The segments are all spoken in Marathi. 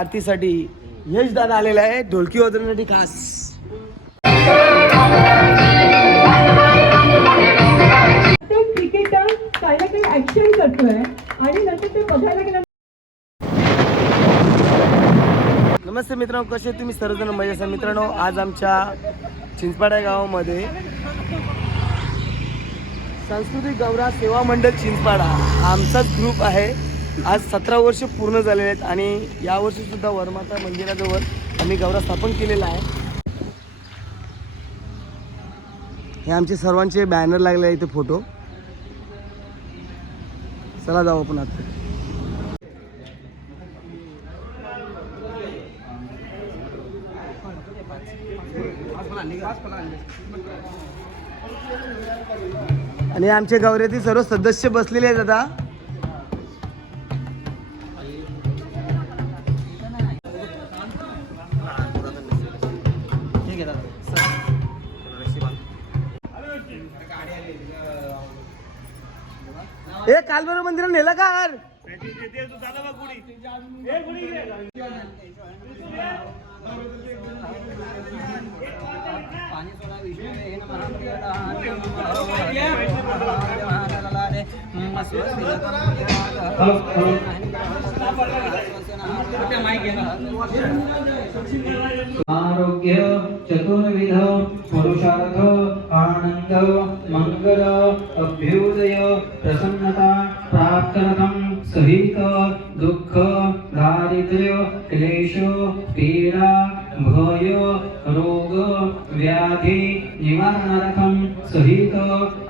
आरतीसाठी यश दादा आलेला आहे. ढोलकी वाजवण्यासाठी खास. तो क्रिकेटर काही ना काही ऍक्शन करतोय आणि नंतर ते बघायला गेलं नमस्ते मित्रांनो कसे तुम्ही? सर्वजण मजा असाल. मित्रांनो आज आमच्या चिंचपाडा गावामध्ये सांस्कृतिक गौरा सेवा मंडळ चिंचपाडा आमचाच ग्रुप आहे. आज सतरा वर्ष पूर्ण झालेले आहेत आणि यावर्षी सुद्धा वरमाता मंदिराजवळ आम्ही गौरा स्थापन केलेला आहे. हे आमचे सर्वांचे बॅनर लागले आहे इथे फोटो चला जाऊ आपण आता. आणि आमच्या गौऱ्यातील सर्व सदस्य बसलेले आहेत आता. काल बरोबर मंदिरात नेलं का यार? आरोग्य चतुर्विध पुरुषार्थ आनंद मंगल अभ्युदय प्रसन्नता प्राप्तरथम सहित दुःख दारिद्र्य क्लेश पीडा भय रोग व्याधी निवारणार्थम सहित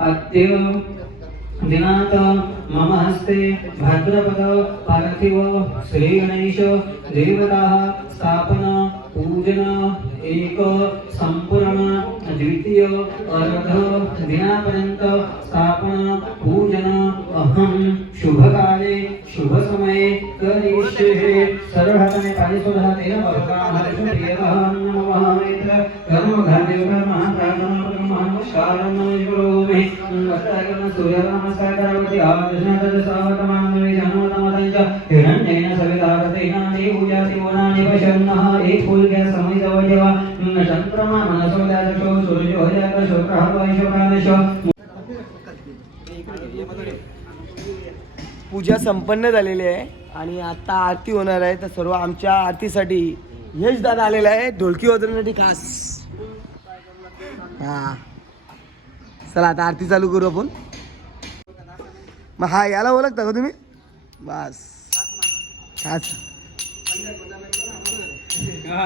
अद्य दिनांक मम हस्ते भद्रपद पार्थिव श्री गणेश देवता स्थापना, पूजन, एक संपूर्ण द्वितीय अर्ध दिनापर्यंत स्थापना, पूजन। अहम शुभ काले शुभ समय करिष्ये। सर्वहतने पारिशोधतेन भगवान् हरिः प्रियः नमः कर्म घादेव कर्म प्रार्थना कर्म नमस्कारः सूर्याला नमस्कार करावते आदर्शनाथ सावतमानवे जन्मतमतंच हिरण्येन सवितारतेन देवजाति वनानि पशन्नः एक फूल के समय जवळ जेव्हा चंद्रमा मनसो द्यादशो सूर्यो हजात शुक्रः वैशोकादश पूजा संपन्न झालेली आहे आणि आता आरती होणार आहे. तर सर्व आमच्या आरतीसाठी यश दादा आलेला आहे. ढोलकी वाजवण्यासाठी खास. हा. चला आता आरती चालू करू आपण. मग हा याला ओळखता का तुम्ही बस खास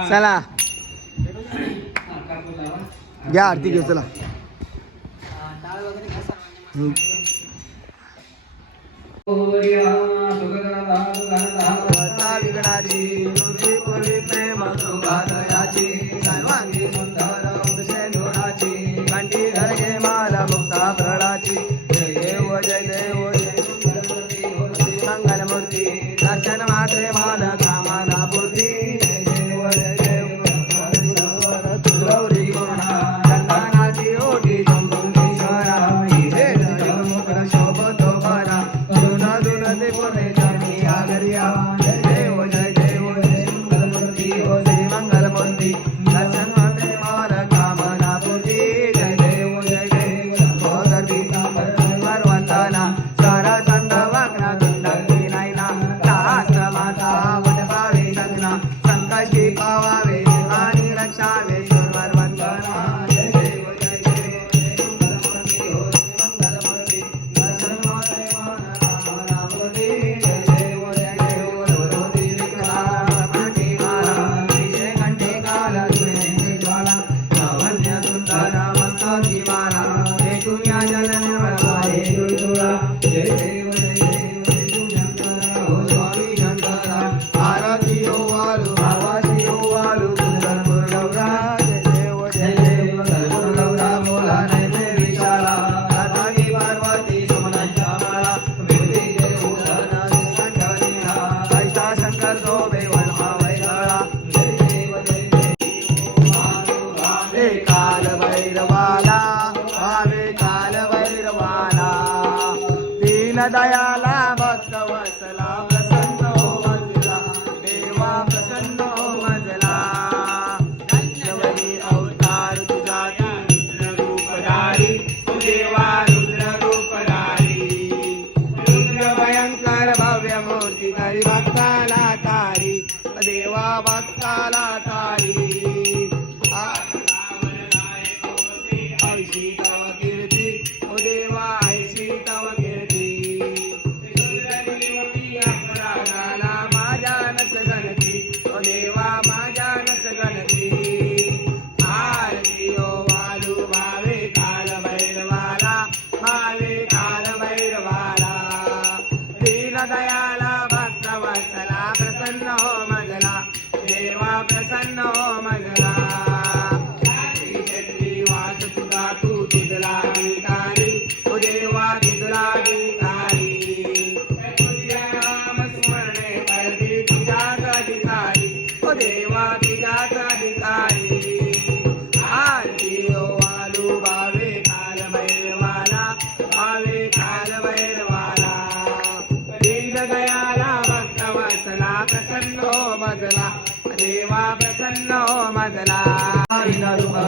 चला घ्या आरती घेऊ चला हम्म. विघ्नाची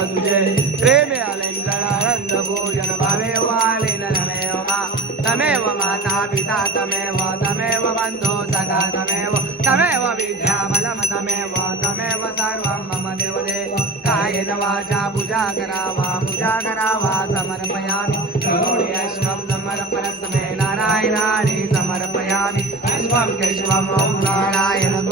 तुझे प्रेमे भोजन भावे नमेव मा तमेव माता पिता तमेव तमेव बन्धो सखा तमेव तमेव विद्यामलम तमेव तमेव सर्वं मम देवदे कायेन वाचा पूजा करावा पूजा करावा समर्पयामि। करोणि अश्वं समर्पणस्मे नारायणानि समर्पयामि. अश्वं केशवम् ॐ नारायण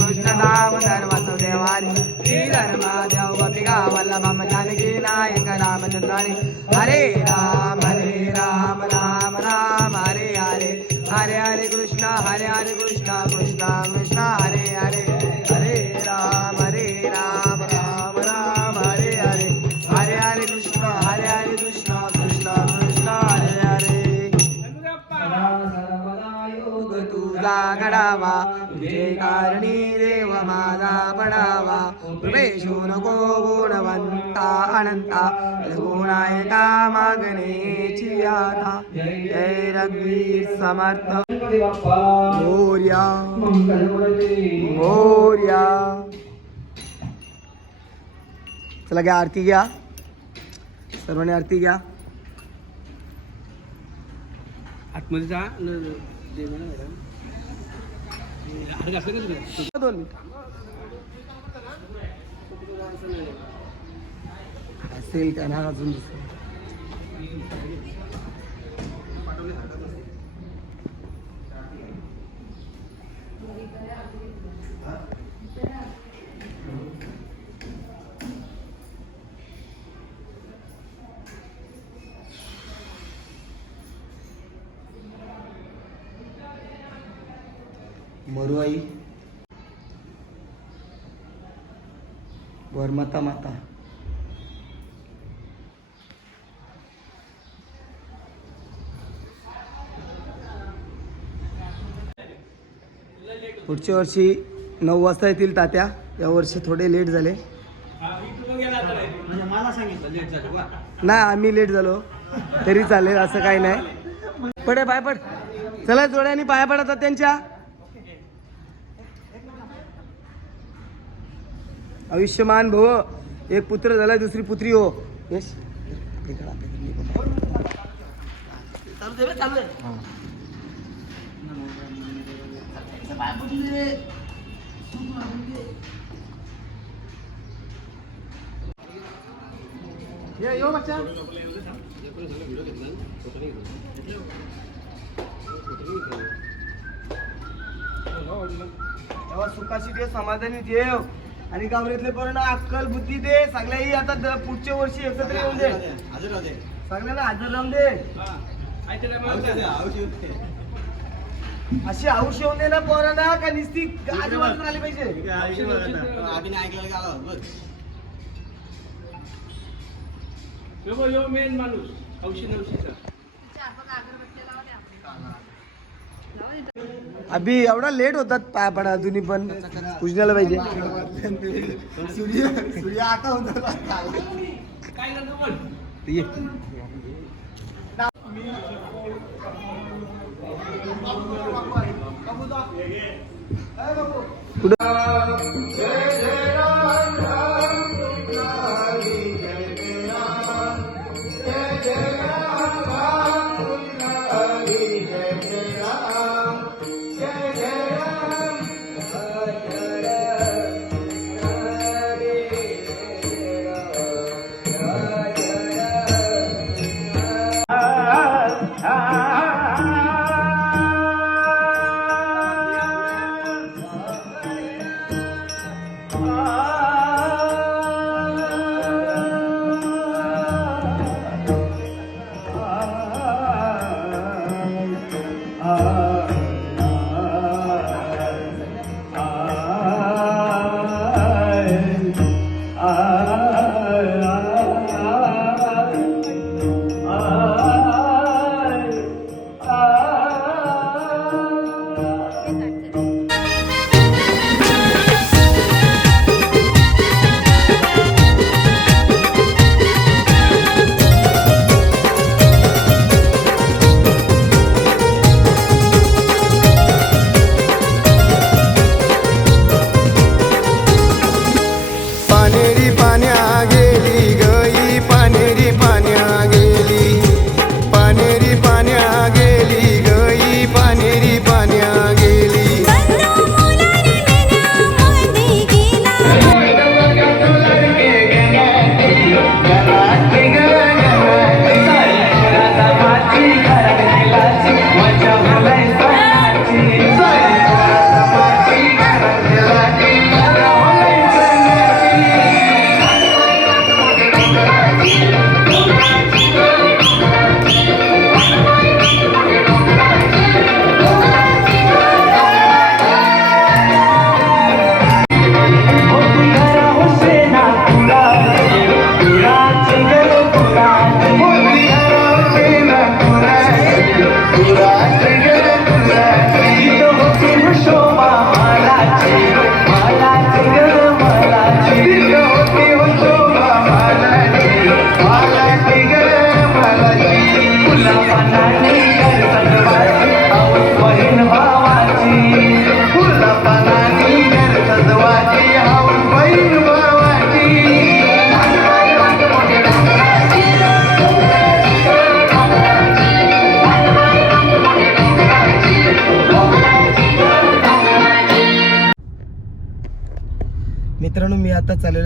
जानकी नायक रामचन्द्राणि हरे राम हरे राम राम राम हरे हरे. हरे हरे कृष्ण हरे हरे कृष्ण कृष्ण. पडावा. तुझे कारणी देव माझा पडावा. प्रवेशो नको गुणवंता अनंता. गुणायका मागणेची आता जय रघुवीर समर्थ. मोर्या मोर्या चला घ्या आरती घ्या. सर्वांनी आरती घ्या. आतमध्ये जा न- दे मला मॅडम हात घासलं का तुला दोन मिनिट असेल का ना अजून दुसरं? मरुआई. वरमाता माता. पुढच्या वर्षी नऊ वाजता येतील तात्या. या वर्षी थोडे लेट झाले. नाही आम्ही लेट झालो. तरी चालेल असं काही नाही. पडे पाय पड. चला जोड्याने पाया पडतात त्यांच्या आयुष्यमान भव एक पुत्र झाला दुसरी पुत्री हो. यश. यो बच्चा. सुखाची दे समाधानी देव आणि गावरीतले पोरांना अक्कल बुद्धी दे. सगळ्याही आता द- पुढच्या वर्षी एकत्र येऊन दे. सगळ्यांना हजर राहून दे. अशी हौश येऊन दे ना पोरांना का निस्ती आजूबाजूला आली? पाहिजे यो यो मेन माणूस हौशी नवशीचा अभि एवढा लेट होतात पाय पडा तुम्ही पण पूजण्याला पाहिजे. सूर्य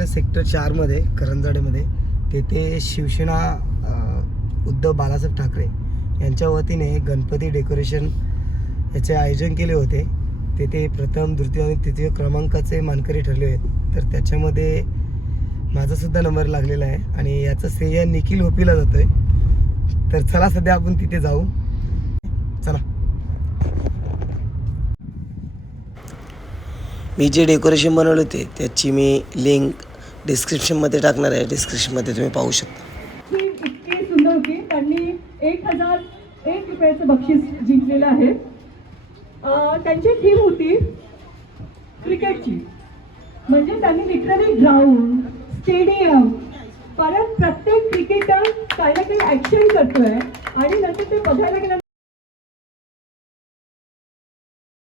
सेक्टर चारमध्ये करंजाडेमध्ये तेथे शिवसेना उद्धव बाळासाहेब ठाकरे यांच्या वतीने गणपती डेकोरेशन याचे आयोजन केले होते. तेथे प्रथम द्वितीय आणि तृतीय क्रमांकाचे मानकरी ठरले आहेत. तर त्याच्यामध्ये माझासुद्धा नंबर लागलेला आहे आणि याचं श्रेय निखिल ओपीला आहे तर चला सध्या आपण तिथे जाऊ. चला. मी जे डेकोरेशन बनवले होते त्याची मी लिंक डिस्क्रिप्शनमध्ये टाकणार आहे. डिस्क्रिप्शनमध्ये तुम्ही पाहू शकता. इतकी सुंदर होती. त्यांनी एक हजार एक रुपयाचं बक्षीस जिंकलेलं आहे. त्यांची थीम होती क्रिकेटची. म्हणजे त्यांनी लिटरली ग्राउंड स्टेडियम परत प्रत्येक क्रिकेटर काही ना काही ऍक्शन करतोय. आणि नंतर ते बघायला गेलं